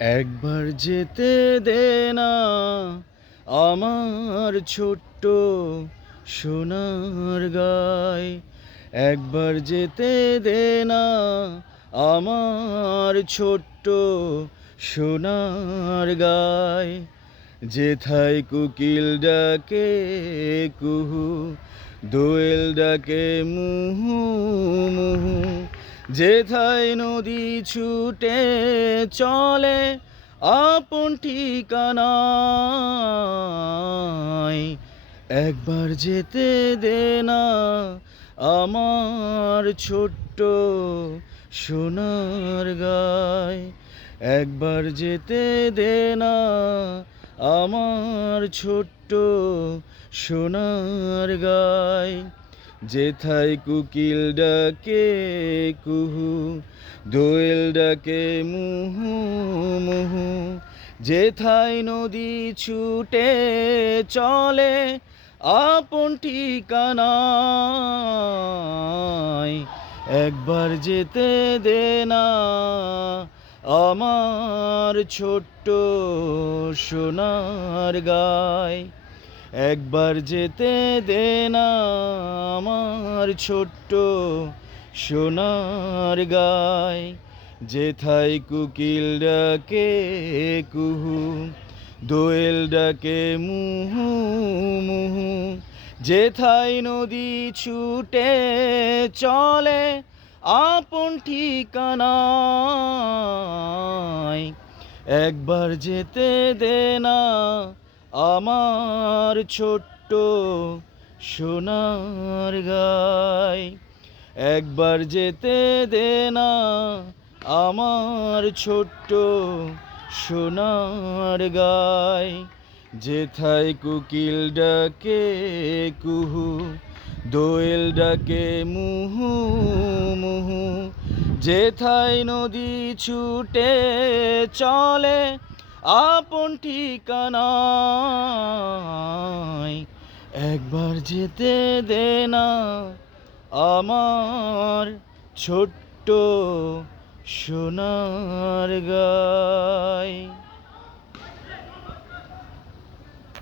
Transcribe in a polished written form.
একবার যেতে দে না আমার ছোট্ট সোনার গায়। একবার যেতে দে না আমার ছোট্ট সোনার গায়। যেথায় কোকিল ডাকে কুহু, দোয়েল ডাকে মুহু মুহু, যেথায় নদী ছুটে চলে আপন ঠিকানায়। একবার যেতে দে না আমার ছোট্ট সোনার গায়। একবার যেতে দে না আমার ছোট্ট সোনার গায়। যেথায় কোকিল ডাকে কুহু, দোয়েল ডাকে মুহু মুহু, যেথায় নদী ছুটে চলে আপন ঠিকানায়। একবার যেতে দে না আমার ছোট্ট সোনার গায়। একবার যেতে দে না আমার ছোট্ট সোনার গায়। যেথায় কোকিল ডাকে কুহু, দোয়েল ডাকে মুহু মুহু, যেথায় নদী ছুটে চলে আপন ঠিকানায়। একবার যেতে দে না আমার ছোট্ট সোনার গায়। একবার যেতে দে না আমার ছোট্ট সোনার গায়। যেথায় কোকিল ডাকে কুহু, দোয়েল ডাকে মুহু মুহু, যেথায় নদী ছুটে চলে আপন ঠিকানায়। একবার যেতে দে না আমার ছোট্ট সোনার গায়।